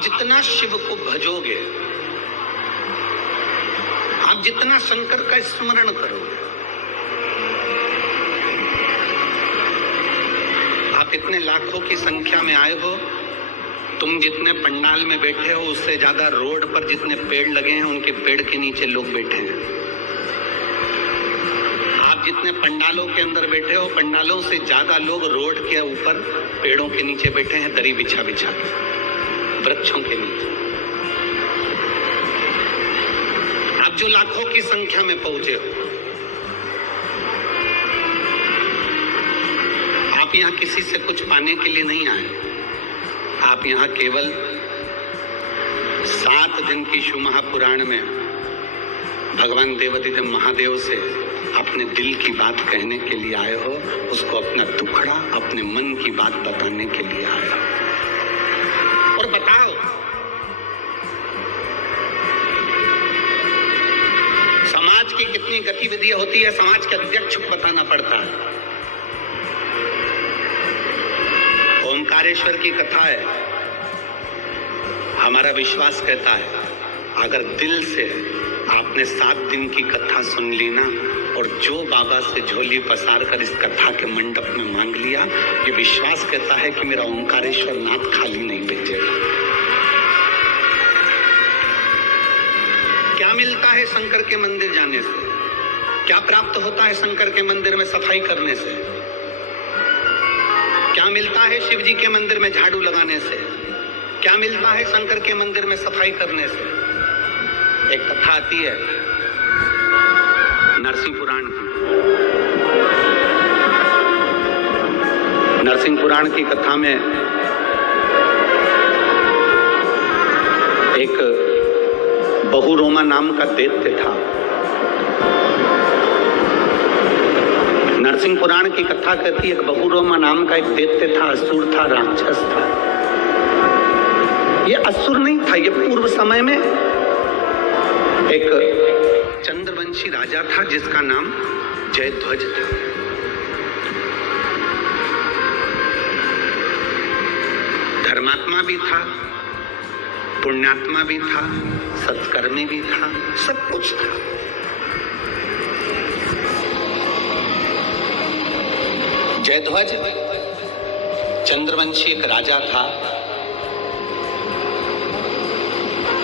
आप जितना शिव को भजोगे, आप जितना शंकर का स्मरण करोगे, आप इतने लाखों की संख्या में आए हो, तुम जितने पंडाल में बैठे हो उससे ज्यादा रोड पर जितने पेड़ लगे हैं उनके पेड़ के नीचे लोग बैठे हैं। आप जितने पंडालों के अंदर बैठे हो, पंडालों से ज्यादा लोग रोड के ऊपर पेड़ों के नीचे बैठे हैं, दरी बिछा बिछा के, वृक्षों के नीचे। आप जो लाखों की संख्या में पहुंचे हो, आप यहां किसी से कुछ पाने के लिए नहीं आए। आप यहां केवल 7 दिन की शिव महापुराण में भगवान देवाधिदेव महादेव से अपने दिल की बात कहने के लिए आए हो, उसको अपना दुखड़ा, अपने मन की बात बताने के लिए आए हो। और बताओ, समाज की कितनी गतिविधियां होती है, समाज के अध्यक्ष को बताना पड़ता है। ओंकारेश्वर की कथा है, हमारा विश्वास कहता है अगर दिल से आपने 7 दिन की कथा सुन ली ना, और जो बाबा से झोली पसार कर इस कथा के मंडप में मांग लिया, ये विश्वास कहता है कि मेरा ओंकारेश्वर नाथ खाली नहीं भेजेगा। क्या मिलता है शंकर के मंदिर जाने से? क्या प्राप्त होता है शंकर के मंदिर में सफाई करने से? क्या मिलता है शिव जी के मंदिर में झाड़ू लगाने से? क्या मिलता है शंकर के मंदिर में सफाई करने से? एक कथा आती है नरसिंह पुराण की। नरसिंह पुराण की कथा में एक बहुरोमा नाम का दैत्य था। नरसिंह पुराण की कथा कहती है एक बहुरोमा नाम का एक दैत्य था, असुर था, राक्षस था। ये असुर नहीं था, ये पूर्व समय में एक चंद्रवंशी राजा था जिसका नाम जयध्वज था। धर्मात्मा भी था, पुण्यात्मा भी था, सत्कर्मी भी था, सब कुछ था। जयध्वज चंद्रवंशी एक राजा था,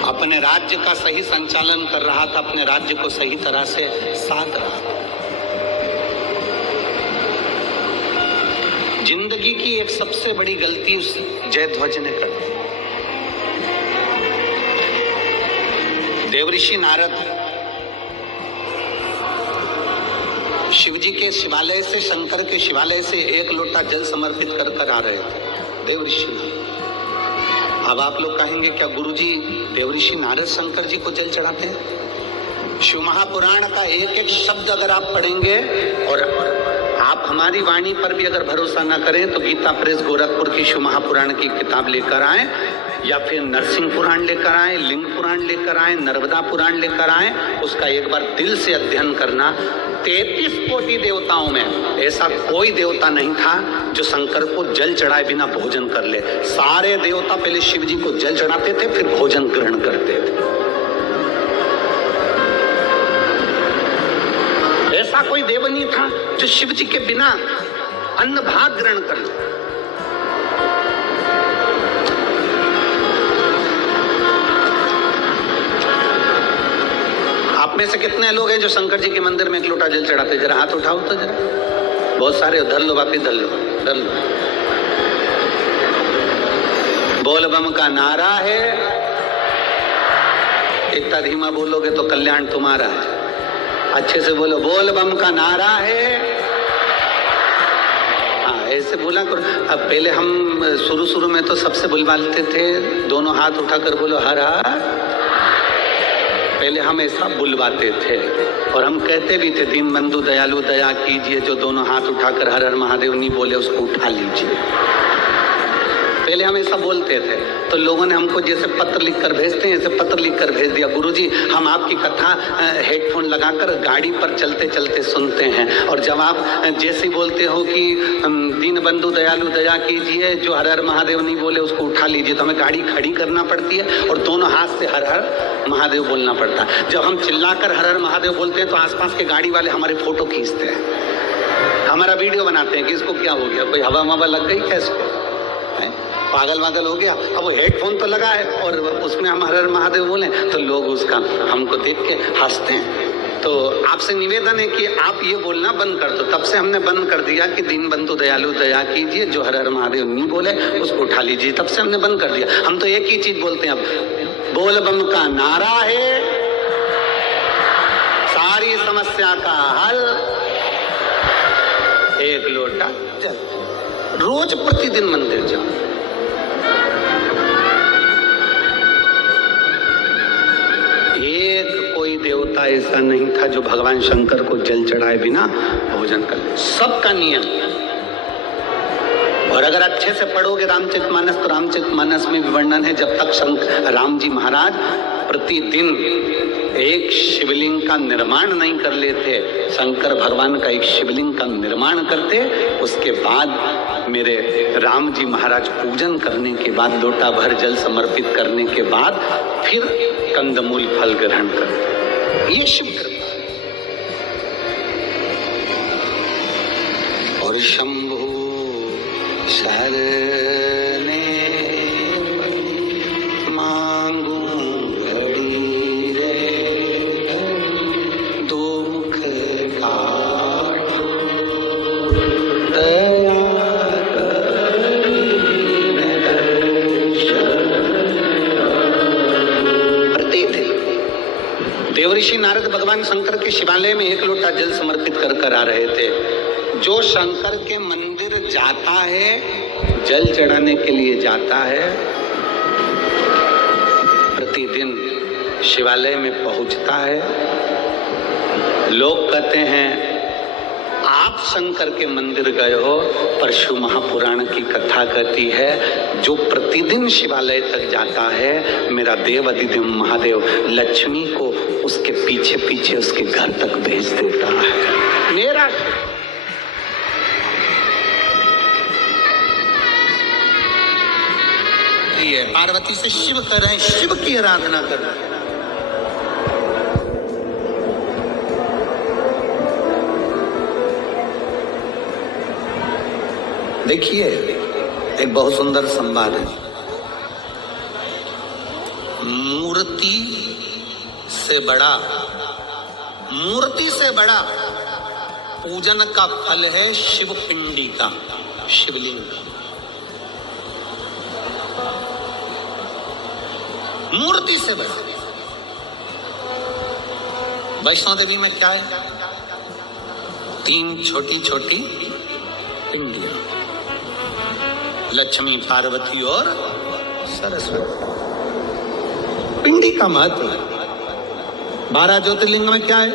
अपने राज्य का सही संचालन कर रहा था, अपने राज्य को सही तरह से साध रहा था। जिंदगी की एक सबसे बड़ी गलती उस जयध्वज ने कर दी। देवऋषि नारद शिवजी के शिवालय से, शंकर के शिवालय से 1 लोटा जल समर्पित कर कर आ रहे थे देवऋषि नारद। अब आप लोग कहेंगे क्या गुरुजी देवऋषि नारद शंकर जी को जल चढ़ाते हैं? शिव महापुराण का एक एक शब्द अगर आप पढ़ेंगे, और आप हमारी वाणी पर भी अगर भरोसा ना करें तो गीता प्रेस गोरखपुर की शिव महापुराण की किताब लेकर आए, या फिर नरसिंह पुराण लेकर आए, लिंग पुराण लेकर आए, नर्मदा पुराण लेकर आए, उसका एक बार दिल से अध्ययन करना। 33 कोटि देवताओं में ऐसा कोई देवता नहीं था जो शंकर को जल चढ़ाए बिना भोजन कर ले। सारे देवता पहले शिव जी को जल चढ़ाते थे, फिर भोजन ग्रहण करते थे। ऐसा कोई देव नहीं था जो शिव जी के बिना अन्न भात ग्रहण कर ले। आप में से कितने लोग हैं जो शंकर जी के मंदिर में 1 लोटा जल चढ़ाते? जरा हाथ उठाओ तो जरा। बहुत सारे, धर लो वापिस, धर लो, धर लो। बोल बम का नारा है, इतना धीमा बोलोगे तो कल्याण तुम्हारा है। अच्छे से बोलो, बोल बम का नारा है। हाँ, ऐसे बोला करो। अब पहले हम शुरू में तो सबसे बुलवाते थे, दोनों हाथ उठाकर बोलो हर हर। पहले हम ऐसा बुलवाते थे और हम कहते भी थे दीन बंधु दयालु दया कीजिए, जो दोनों हाथ उठाकर हर हर महादेव नहीं बोले उसको उठा लीजिए। पहले हम ऐसा बोलते थे तो लोगों ने हमको जैसे पत्र लिखकर भेजते हैं, ऐसे पत्र लिखकर भेज दिया, गुरुजी हम आपकी कथा हेडफोन लगाकर गाड़ी पर चलते चलते सुनते हैं। और जब आप जैसे बोलते हो कि दीन बंधु दयालु दया कीजिए, जो हर हर महादेव नहीं बोले उसको उठा लीजिए, तो हमें गाड़ी खड़ी करना पड़ती है और दोनों हाथ से हर हर महादेव बोलना पड़ता है। जब हम चिल्लाकर हर हर महादेव बोलते हैं तो आसपास के गाड़ी वाले हमारे फोटो खींचते हैं, हमारा वीडियो बनाते हैं कि इसको क्या हो गया, कोई हवा मवा लग गई क्या, इसको पागल वागल हो गया। अब वो हेडफोन तो लगा है और उसमें हम हर हर महादेव बोले तो लोग उसका हमको देख के हंसते हैं। तो आपसे निवेदन है कि आप ये बोलना बंद कर दो। तब से हमने बंद कर दिया कि दीन बंधु दयालु दया कीजिए, जो हर हर महादेव नहीं बोले उसको उठा लीजिए। तब से हमने बंद कर दिया। हम तो एक ही चीज बोलते हैं, अब बोल बम का नारा है, सारी समस्या का हल, एक लोटा जल। रोज प्रतिदिन मंदिर जाओ। एक कोई देवता ऐसा नहीं था जो भगवान शंकर को जल चढ़ाए बिना भोजन कर ले, सबका नियम। और अगर अच्छे से पढ़ोगे रामचरितमानस तो रामचरितमानस में भी वर्णन है, जब तक राम जी महाराज प्रतिदिन एक शिवलिंग का निर्माण नहीं कर लेते, शंकर भगवान का एक शिवलिंग का निर्माण करते, उसके बाद मेरे राम जी महाराज पूजन करने के बाद, लोटा भर जल समर्पित करने के बाद फिर कंदमूल फल ग्रहण करते। ये शिव कृपा है। और शंभु शरणे मांगू घड़ी रे, दुख काटो दया देवऋषि नारद भगवान शंकर के शिवालय में एक लोटा जल समर्पित कर आ रहे थे। जो शंकर के मंदिर जाता है, जल चढ़ाने के लिए जाता है, प्रतिदिन शिवालय में पहुंचता है, लोग कहते हैं आप शंकर के मंदिर गए हो, पर शिव महापुराण की कथा कहती है जो प्रतिदिन शिवालय तक जाता है, मेरा देव अधिदेव महादेव लक्ष्मी को उसके पीछे पीछे उसके घर तक भेज देता है। मेरा ये पार्वती से शिव कर रहे हैं, शिव की आराधना कर रहे हैं। देखिए एक बहुत सुंदर संवाद है। मूर्ति से बड़ा पूजन का फल है शिव पिंडी का, शिवलिंग। मूर्ति से बड़ा। वैष्णो देवी में क्या है? 3 छोटी छोटी पिंडियां, लक्ष्मी, पार्वती और सरस्वती। पिंडी का महत्व है। 12 ज्योतिर्लिंग में क्या है?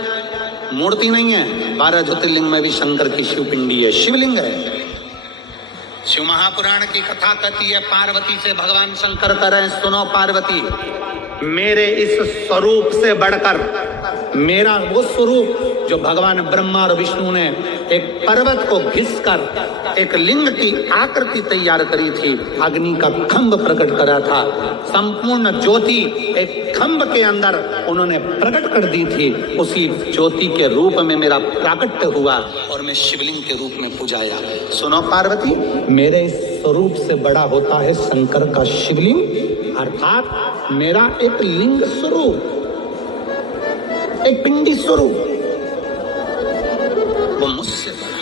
मूर्ति नहीं है। 12 ज्योतिर्लिंग में भी शंकर की शिव पिंडी है, शिवलिंग है। शिव महापुराण की कथा कहती है पार्वती से भगवान शंकर कह रहे हैं, सुनो पार्वती, मेरे इस स्वरूप से बढ़कर मेरा वो स्वरूप जो भगवान ब्रह्मा और विष्णु ने एक पर्वत को घिसकर एक लिंग की आकृति तैयार करी थी, अग्नि का खंभ प्रकट करा था, संपूर्ण ज्योति एक खंभ के अंदर उन्होंने प्रकट कर दी थी, उसी ज्योति के रूप में मेरा प्राकट्य हुआ और मैं शिवलिंग के रूप में पूजाया। सुनो पार्वती, मेरे इस स्वरूप से बड़ा होता है शंकर का शिवलिंग, अर्थात मेरा एक लिंग स्वरूप, एक पिंडी स्वरूप, वो मुझसे बड़ा।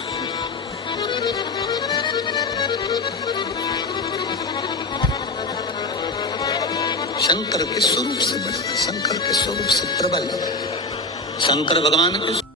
शंकर के स्वरूप से बड़ा, शंकर के स्वरूप से प्रबल, शंकर भगवान के